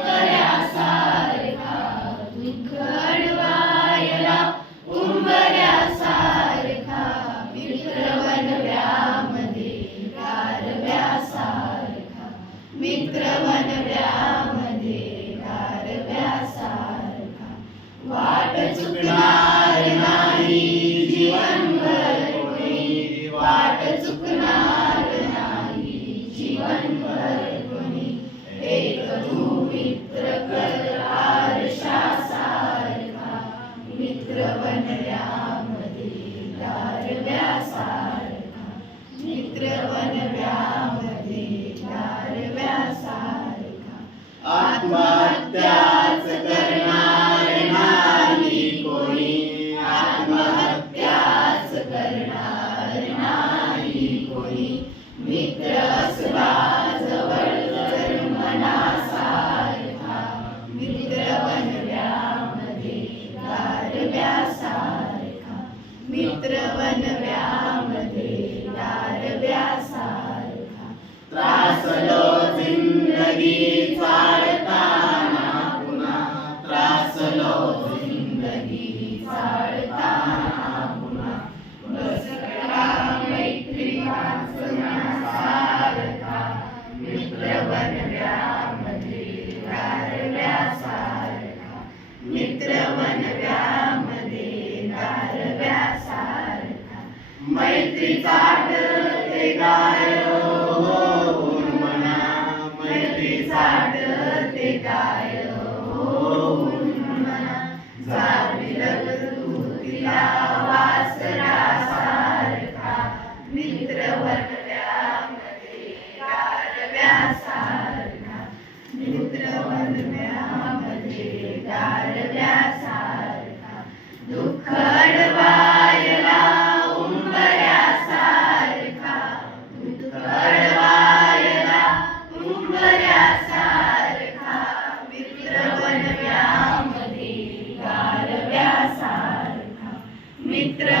उंबऱ्यासारखा दुःख अडवायला उंबऱ्यासारखा मित्र वनव्यामध्ये गारव्यासारखा मित्र वनव्यामध्ये गारव्यासारखा वाट चुकणार नाही जीवनभर कोणी वाट चुकणार नाही जीवनभर कोणी एक तू मित्र कर आरशासारखा मित्र वनव्यामध्ये गारव्यासारखा मित्र वनव्यामध्ये गारव्यासारखा आत्महत्याच करणार नाही कोणी आत्महत्याच करणार नाही कोणी मित्र असला जवळ तर मनासारखा मित्र वनव्यामध्ये गारव्यासारखा मित्र वनव्यामध्ये गारव्यासारखा त्रासलो जिंदगी चालताना पुन्हा त्रासलो जिंदगी चालताना पुन्हा बसला मैत्री वाचण्यासारखा मित्र वनव्यामध्ये गारव्यासारखा मित्र वनव्यामध्ये गारव्यासारखा मैत्री चाटते गाय होऊन म्हणा मैत्री चाटते गाय होऊन म्हणा जावी तू तिला वासरासारखा मित्र वनव्यामध्ये गारव्यासारखा मित्र वनव्यामध्ये गारव्यासारखा दुःख अडवायला उंबऱ्यासारखा दुःख अडवायला उंबऱ्यासारखा मित्र वनव्यामध्ये गारव्यासारखा मित्र